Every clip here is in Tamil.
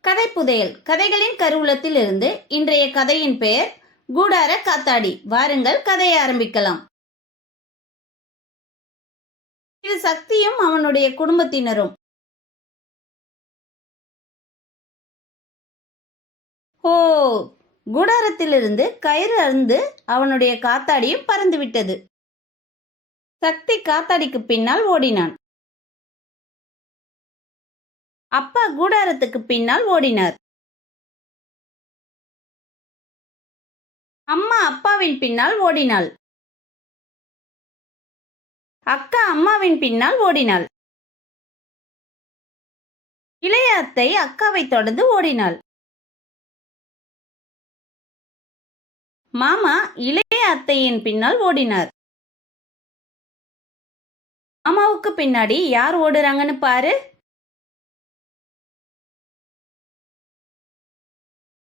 கதை புதையல் கதைகளின் கருவூலத்தில் இருந்து இன்றைய கதையின் பெயர் கூடார காத்தாடி. வாருங்கள், கதையை ஆரம்பிக்கலாம். இது சக்தியும் அவனுடைய குடும்பத்தினரும். ஓ, கூடாரத்திலிருந்து கயிறு அறுந்து அவனுடைய காத்தாடியும் பறந்துவிட்டது. சக்தி காத்தாடிக்கு பின்னால் ஓடினான். அப்பா கூடாரத்துக்கு பின்னால் ஓடினார். அம்மா அப்பாவின் பின்னால் ஓடினாள். அக்கா அம்மாவின் பின்னால் ஓடினாள். இளைய அத்தை அக்காவை தொடர்ந்து ஓடினாள். மாமா இளைய அத்தையின் பின்னால் ஓடினார். மாமாவுக்கு பின்னாடி யார் ஓடுறாங்கன்னு பாரு.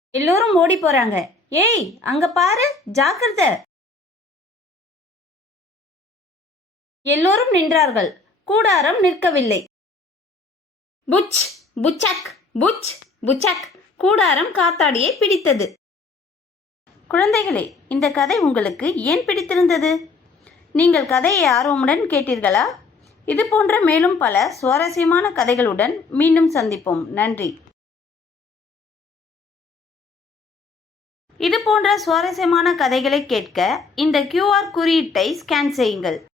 எல்லோரும் ஓடி போறாங்க. ஏய், அங்க பாரு, ஜாக்கிரதை. எல்லோரும் நின்றார்கள். கூடாரம் நிற்கவில்லை. புச் புச்சக் புச் புச்சக். கூடாரம் காத்தாடியை பிடித்தது. குழந்தைகளே, இந்த கதை உங்களுக்கு ஏன் பிடித்திருந்தது? நீங்கள் கதையை ஆர்வமுடன் கேட்டீர்களா? இது போன்ற மேலும் பல சுவாரஸ்யமான கதைகளுடன் மீண்டும் சந்திப்போம். நன்றி. இது போன்ற சுவாரஸ்யமான கதைகளை கேட்க இந்த QR குறியீட்டை ஸ்கேன் செய்யுங்கள்.